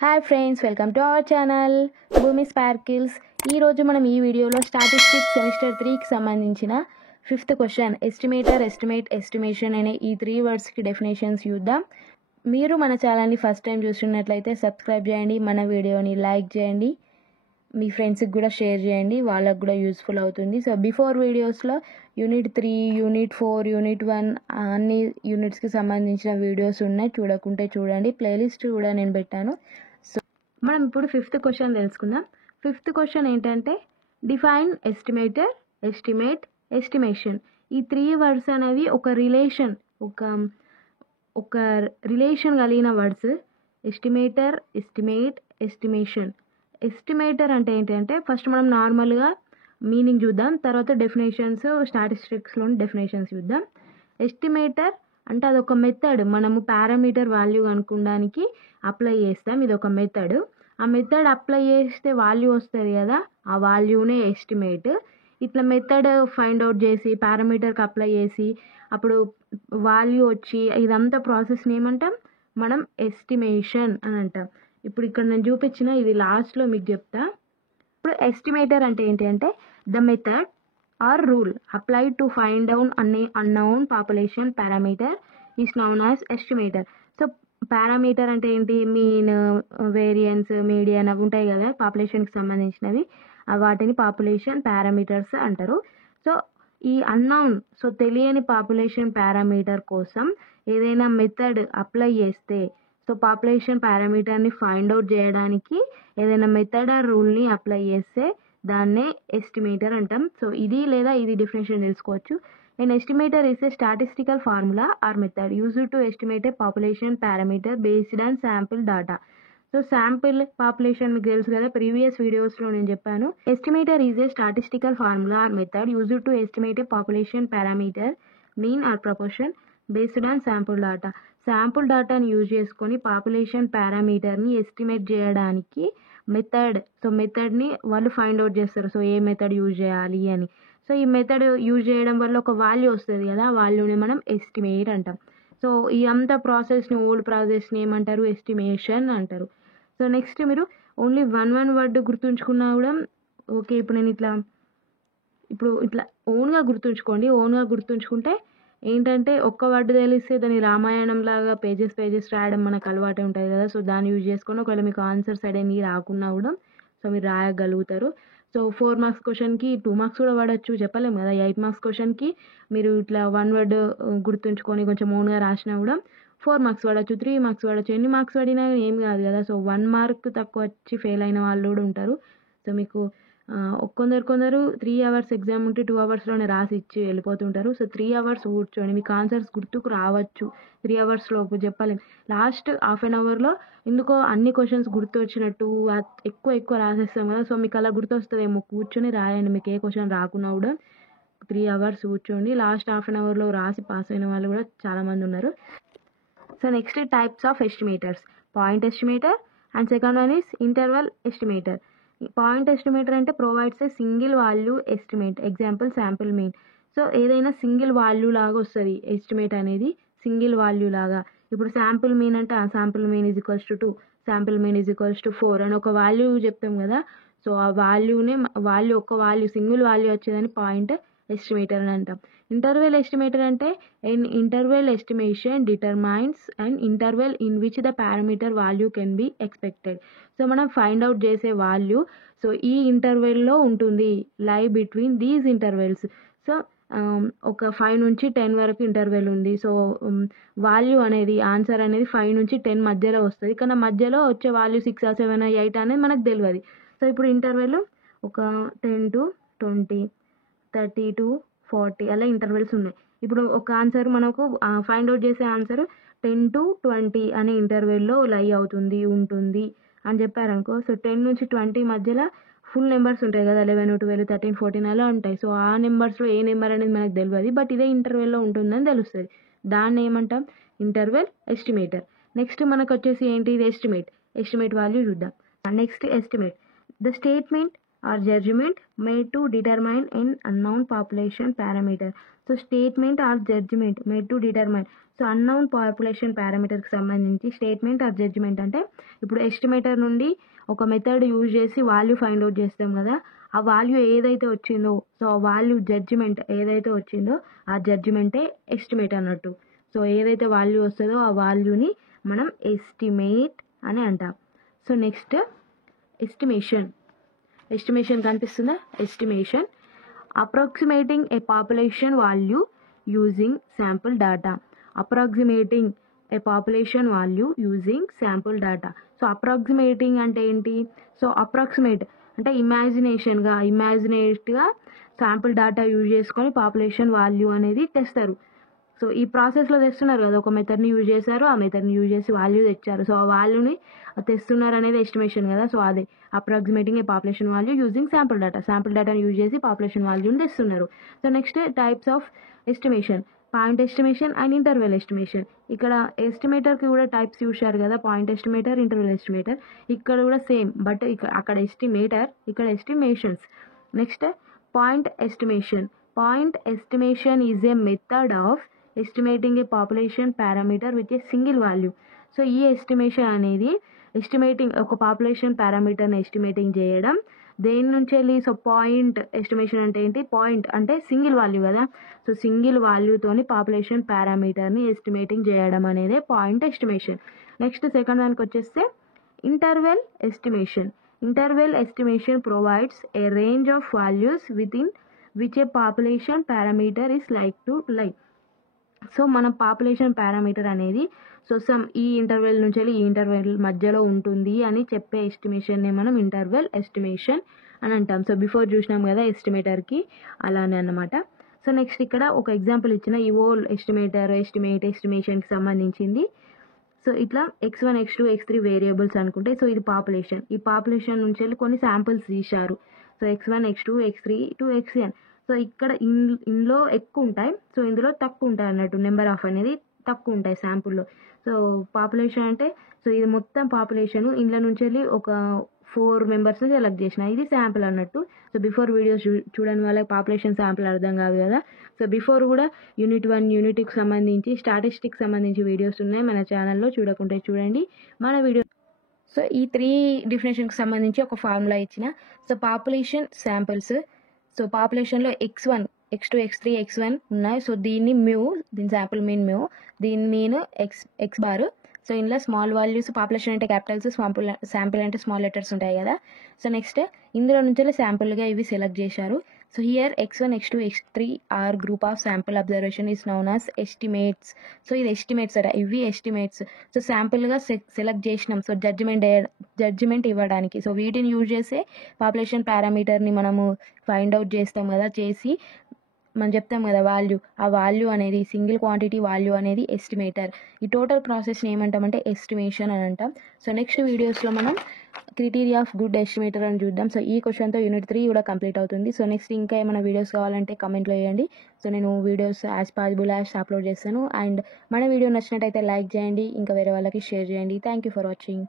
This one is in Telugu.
Hi friends, welcome to our channel భూమి స్పార్కిల్స్. ఈరోజు మనం ఈ వీడియోలో స్టాటిస్టిక్స్ సెమిస్టర్ 3కి సంబంధించిన 5th question estimator, estimate, estimation అనే ఈ 3 వర్డ్స్కి డెఫినేషన్స్ చూద్దాం. మీరు మన ఛానల్ని ఫస్ట్ టైం చూస్తున్నట్లయితే సబ్స్క్రైబ్ చేయండి, మన వీడియోని లైక్ చేయండి, మీ ఫ్రెండ్స్కి కూడా షేర్ చేయండి, వాళ్ళకు కూడా యూస్ఫుల్ అవుతుంది. సో బిఫోర్ వీడియోస్లో యూనిట్ 3, యూనిట్ 4, యూనిట్ 1 అన్ని యూనిట్స్కి సంబంధించిన వీడియోస్ ఉన్నాయి, చూడకుంటే చూడండి, ప్లేలిస్ట్ కూడా నేను పెట్టాను. సో మనం ఇప్పుడు 5th క్వశ్చన్ తెలుసుకుందాం. 5th క్వశ్చన్ ఏంటంటే డిఫైన్ ఎస్టిమేటర్, ఎస్టిమేట్, ఎస్టిమేషన్. ఈ 3 వర్డ్స్ అనేవి ఒక రిలేషన్ కలిగిన words. Estimator, estimate, estimation. Estimator అంటే ఏంటంటే ఫస్ట్ మనం నార్మల్గా మీనింగ్ చూద్దాం, తర్వాత డెఫినేషన్స్, స్టాటిస్టిక్స్లోని డెఫినేషన్స్ చూద్దాం. ఎస్టిమేటర్ అంటే అదొక మెథడ్, మనము పారామీటర్ వాల్యూ కనుక్కోవడానికి అప్లై చేస్తాం. ఇది ఒక మెథడ్. ఆ మెథడ్ అప్లై చేస్తే వాల్యూ వస్తుంది కదా, ఆ వాల్యూనే ఎస్టిమేట్. ఇట్లా మెథడ్ ఫైండ్ అవుట్ చేసి పారామీటర్కి అప్లై చేసి అప్పుడు వాల్యూ వచ్చి ఇదంతా ప్రాసెస్ని ఏమంటాం మనం ఎస్టిమేషన్ అని అంటాం. ఇప్పుడు ఇక్కడ నేను చూపించిన ఇది లాస్ట్లో మీకు చెప్తా. ఇప్పుడు ఎస్టిమేటర్ అంటే ఏంటి అంటే the method or rule applied to find down unknown population parameter is known as estimator. So parameter అంటే ఏంటి, మీన్, వేరియన్స్, మీడియన్ అవి ఉంటాయి కదా పాపులేషన్కి సంబంధించినవి, వాటిని పాపులేషన్ పారామీటర్స్ అంటారు. సో ఈ అన్నౌన్, సో తెలియని పాపులేషన్ పారామీటర్ కోసం ఏదైనా మెథడ్ అప్లై చేస్తే, సో పాపులేషన్ పారామీటర్ని ఫైండ్ అవుట్ చేయడానికి ఏదైనా మెథడ్ ఆర్ రూల్ని అప్లై చేస్తే దాన్నే ఎస్టిమేటర్ అంటాం. సో ఇది లేదా ఇది డెఫినేషన్ తెలుసుకోవచ్చు. An estimator is a statistical formula or method used to estimate a population parameter based on sample data. So sample population మీకు తెలుసు కదా, ప్రీవియస్ వీడియోస్లో నేను చెప్పాను. Estimator is a statistical formula or method used to estimate a population parameter mean or proportion based on sample data. Sample డాటాని యూజ్ చేసుకొని పాపులేషన్ పారామీటర్ని ఎస్టిమేట్ చేయడానికి మెథడ్, సో మెథడ్ని వాళ్ళు ఫైండ్ అవుట్ చేస్తారు. సో ఏ మెథడ్ యూజ్ చేయాలి అని. సో ఈ మెథడ్ యూజ్ చేయడం వల్ల ఒక వాల్యూ వస్తుంది కదా, వాల్యూని మనం ఎస్టిమేట్ అంటాం. సో ఈ అంత ప్రాసెస్ని, ఓల్డ్ ప్రాసెస్ని ఏమంటారు, ఎస్టిమేషన్ అంటారు. సో నెక్స్ట్ మీరు ఓన్లీ వన్ వర్డ్ గుర్తుంచుకున్నా కూడా ఓకే. ఇప్పుడు నేను ఇట్లా ఓన్గా గుర్తుంచుకోండి. ఓన్గా గుర్తుంచుకుంటే ఏంటంటే ఒక్క వర్డ్ తెలిస్తే దాన్ని రామాయణం లాగా పేజెస్ రాయడం మనకు అలవాటే ఉంటుంది కదా. సో దాన్ని యూజ్ చేసుకొని ఒకవేళ మీకు ఆన్సర్ సడన్గా రాకున్నా కూడా సో మీరు రాయగలుగుతారు. సో 4 మార్క్స్ క్వశ్చన్కి 2 మార్క్స్ కూడా పడవచ్చు, చెప్పలేము కదా. 8 మార్క్స్ క్వశ్చన్కి మీరు ఇట్లా 1 వర్డ్ గుర్తుంచుకొని కొంచెం ఓన్గా రాసినా కూడా 4 మార్క్స్ పడవచ్చు, 3 మార్క్స్ పడవచ్చు. ఎన్ని మార్క్స్ పడినా ఏం కాదు కదా. సో 1 మార్క్ తక్కువ వచ్చి ఫెయిల్ అయిన వాళ్ళు కూడా ఉంటారు. సో మీకు కొందరు 3 అవర్స్ ఎగ్జామ్ ఉంటే 2 అవర్స్లోనే రాసి ఇచ్చి వెళ్ళిపోతుంటారు. సో 3 అవర్స్ కూర్చోండి, మీకు ఆన్సర్స్ గుర్తుకు రావచ్చు. 3 అవర్స్ లోపు చెప్పలేం. లాస్ట్ హాఫ్ అన్ అవర్లో ఎందుకో అన్ని క్వశ్చన్స్ గుర్తు వచ్చినట్టు ఎక్కువ రాసేస్తాం కదా. సో మీకు అలా గుర్తు వస్తుందేమో, కూర్చొని రాయండి. మీకు ఏ క్వశ్చన్ రాకున్నా కూడా 3 అవర్స్ కూర్చోండి. లాస్ట్ హాఫ్ అన్ అవర్లో రాసి పాస్ అయిన వాళ్ళు కూడా చాలామంది ఉన్నారు. So next types of estimators, point estimator and second one is interval estimator. Point estimator అంటే provides a single value estimate, example sample mean. So ఏదైనా సింగిల్ వాల్యూ లాగా వస్తుంది ఎస్టిమేట్ అనేది, సింగిల్ వాల్యూ లాగా. ఇప్పుడు శాంపిల్ మీన్ అంటే sample mean is equals to 2, sample mean is equals to 4 అని ఒక వాల్యూ చెప్తాం కదా. సో ఆ వాల్యూ సింగిల్ వాల్యూ వచ్చేదని పాయింట్ ఎస్టిమేటర్ అని అంటాం. ఇంటర్వెల్ ఎస్టిమేటర్ అంటే interval estimation determines and interval in which the parameter value can be expected. So మనం ఫైండ్ అవుట్ చేసే వాల్యూ సో ఈ ఇంటర్వెల్లో ఉంటుంది, లై బిట్వీన్ దీస్ ఇంటర్వెల్స్. సో ఒక 5 నుంచి 10 వరకు ఇంటర్వెల్ ఉంది. సో వాల్యూ అనేది, ఆన్సర్ అనేది 5 నుంచి 10 మధ్యలో వస్తుంది, కానీ మధ్యలో వచ్చే వాల్యూ 6, 7, 8 అనేది మనకు తెలియదు. సో ఇప్పుడు ఇంటర్వెల్ ఒక 10 to 20, 30 to 40 అలా ఇంటర్వెల్స్ ఉన్నాయి. ఇప్పుడు ఒక ఆన్సర్ మనకు ఫైండ్ అవుట్ చేసే ఆన్సర్ 10 to 20 అనే ఇంటర్వెల్లో లై ఉంటుంది అని చెప్పారనుకో. సో 10 నుంచి 20 మధ్యలో ఫుల్ నెంబర్స్ ఉంటాయి కదా, 11, 12, 13, 14 అలా ఉంటాయి. సో ఆ నెంబర్స్లో ఏ నెంబర్ అనేది మనకు తెలియదు, బట్ ఇదే ఇంటర్వెల్లో ఉంటుందని తెలుస్తుంది. దాన్ని ఏమంటాం, ఇంటర్వెల్ ఎస్టిమేటర్. నెక్స్ట్ మనకు వచ్చేసి ఏంటి, ఇది ఎస్టిమేట్ వాల్యూ చూద్దాం. Next estimate the statement or judgement made to determine an unknown population parameter. So statement or judgement made to determine. So unknown population పారామీటర్కి సంబంధించి స్టేట్మెంట్ ఆర్ జడ్జిమెంట్ అంటే ఇప్పుడు ఎస్టిమేటర్ నుండి ఒక మెథడ్ యూజ్ చేసి వాల్యూ ఫైండ్ అవుట్ చేస్తాం కదా, ఆ వాల్యూ ఏదైతే వచ్చిందో, సో ఆ వాల్యూ జడ్జిమెంట్ ఏదైతే వచ్చిందో ఆ జడ్జిమెంటే ఎస్టిమేట్ అన్నట్టు. సో ఏదైతే వాల్యూ వస్తుందో ఆ వాల్యూని మనం ఎస్టిమేట్ అని అంటాం. So next estimation. ఎస్టిమేషన్ కనిపిస్తుందా? Estimation approximating a population value using sample data. Approximating a population value using sample data. So approximating అంటే ఏంటి? సో అప్రాక్సిమేట్ అంటే ఇమాజినేట్గా శాంపుల్ డేటా యూజ్ చేసుకొని పాపులేషన్ వాల్యూ అనేది తెస్తారు. సో ఈ ప్రాసెస్లో తెస్తున్నారు కదా, ఒక మెథడ్ని యూజ్ చేశారు, ఆ మెథడ్ని యూజ్ చేసి వాల్యూ తెచ్చారు. సో ఆ వాల్యూని తెస్తున్నారు అనేది ఎస్టిమేషన్ కదా. సో అదే approximating a population value using sample data. Sample డేటాని యూజ్ చేసి పాపులేషన్ వాల్యూని తెస్తున్నారు. So next types of estimation, point estimation and interval estimation. ఇక్కడ ఎస్టిమేటర్కి కూడా టైప్స్ చూశారు కదా, పాయింట్ ఎస్టిమేటర్, ఇంటర్వెల్ ఎస్టిమేటర్. ఇక్కడ కూడా సేమ్, బట్ అక్కడ ఎస్టిమేటర్, ఇక్కడ estimations. Next point estimation. Point estimation is a method of estimating A population parameter with a single value. So ఈ ఎస్టిమేషన్ అనేది ఎస్టిమేటింగ్ ఒక పాపులేషన్ పారామీటర్ని ఎస్టిమేటింగ్ చేయడం దేని నుంచి వెళ్ళి. సో పాయింట్ ఎస్టిమేషన్ అంటే ఏంటి? పాయింట్ అంటే సింగిల్ వాల్యూ కదా. సో సింగిల్ వాల్యూతోని పాపులేషన్ పారామీటర్ని ఎస్టిమేటింగ్ చేయడం అనేది పాయింట్ ఎస్టిమేషన్. నెక్స్ట్ సెకండ్ దానికి వచ్చేస్తే interval estimation. Interval estimation provides A range of values with in which A population parameter is like to lie. So మన పాపులేషన్ పారామీటర్ అనేది సో ఈ ఇంటర్వెల్ నుంచి వెళ్ళి ఈ ఇంటర్వెల్ మధ్యలో ఉంటుంది అని చెప్పే ఎస్టిమేషన్ని మనం ఇంటర్వెల్ ఎస్టిమేషన్ అని అంటాం. సో బిఫోర్ చూసినాం కదా ఎస్టిమేటర్కి, అలానే అన్నమాట. సో నెక్స్ట్ ఇక్కడ ఒక ఎగ్జాంపుల్ ఇచ్చిన ఈవోల్ ఎస్టిమేషన్కి సంబంధించింది. సో ఇట్లా x1, x2, x3 వేరియబుల్స్ అనుకుంటే, సో ఇది పాపులేషన్. ఈ పాపులేషన్ నుంచి వెళ్ళి కొన్ని శాంపుల్స్ తీశారు. So x1, x2, x3 to xn. So ఇక్కడ ఇందులో ఎక్కువ ఉంటాయి, సో ఇందులో తక్కువ ఉంటాయి అన్నట్టు. నెంబర్ ఆఫ్ అనేది తక్కువ ఉంటాయి శాంపుల్లో. సో పాపులేషన్ అంటే సో ఇది మొత్తం పాపులేషన్, ఇందులో నుంచి వెళ్ళి ఒక 4 మెంబర్స్ని సెలెక్ట్ చేసిన, ఇది శాంపుల్ అన్నట్టు. సో బిఫోర్ వీడియోస్ చూడని వాళ్ళకి పాపులేషన్ శాంపుల్ అర్థం కాదు కదా. సో బిఫోర్ కూడా యూనిట్ 1, యూనిట్ 2కి సంబంధించి స్టాటిస్టిక్స్ సంబంధించి వీడియోస్ ఉన్నాయి మన ఛానల్లో, చూడకుంటే చూడండి మన వీడియో. సో ఈ 3 డెఫినేషన్కి సంబంధించి ఒక ఫార్ములా ఇచ్చిన. సో పాపులేషన్ శాంపుల్స్, సో పాపులేషన్లో x1, x2, x3, x1 ఉన్నాయి. సో దీన్ని దీని శాంపుల్ మీన్ దీని మీన్ ఎక్స్ బార్. సో ఇందులో స్మాల్ వాల్యూస్, పాపులేషన్ అంటే క్యాపిటల్స్, శాంపుల్ అంటే స్మాల్ లెటర్స్ ఉంటాయి కదా. సో నెక్స్ట్ ఇందులో నుంచి శాంపుల్గా ఇవి సెలెక్ట్ చేశారు. So here x1, x2, x3 are group of sample observation is known as estimates. So ఇది ఎస్టిమేట్స్ అట, ఇవి ఎస్టిమేట్స్. సో శాంపుల్గా సెలెక్ట్ చేసినాం, సో జడ్జిమెంట్ ఇవ్వడానికి. సో వీటిని యూజ్ చేసే పాపులేషన్ పారామీటర్ని మనము ఫైండ్ అవుట్ చేస్తాం కదా, చేసి మనం చెప్తాం కదా వాల్యూ, ఆ వాల్యూ అనేది సింగిల్ క్వాంటిటీ వాల్యూ అనేది ఎస్టిమేటర్. ఈ టోటల్ ప్రాసెస్ని ఏమంటామంటే ఎస్టిమేషన్ అని అంటాం. సో నెక్స్ట్ వీడియోస్లో మనం క్రైటీరియా ఆఫ్ గుడ్ ఎస్టిమేటర్ అని చూద్దాం. సో ఈ క్వశ్చన్తో యూనిట్ 3 కూడా కంప్లీట్ అవుతుంది. సో నెక్స్ట్ ఇంకా ఏమైనా వీడియోస్ కావాలంటే కమెంట్లో వేయండి. సో నేను వీడియోస్ యాజ్ పాసిబుల్ అప్లోడ్ చేస్తాను. అండ్ మన వీడియో నచ్చినట్టయితే లైక్ చేయండి, ఇంకా వేరే వాళ్ళకి షేర్ చేయండి. Thank you for watching.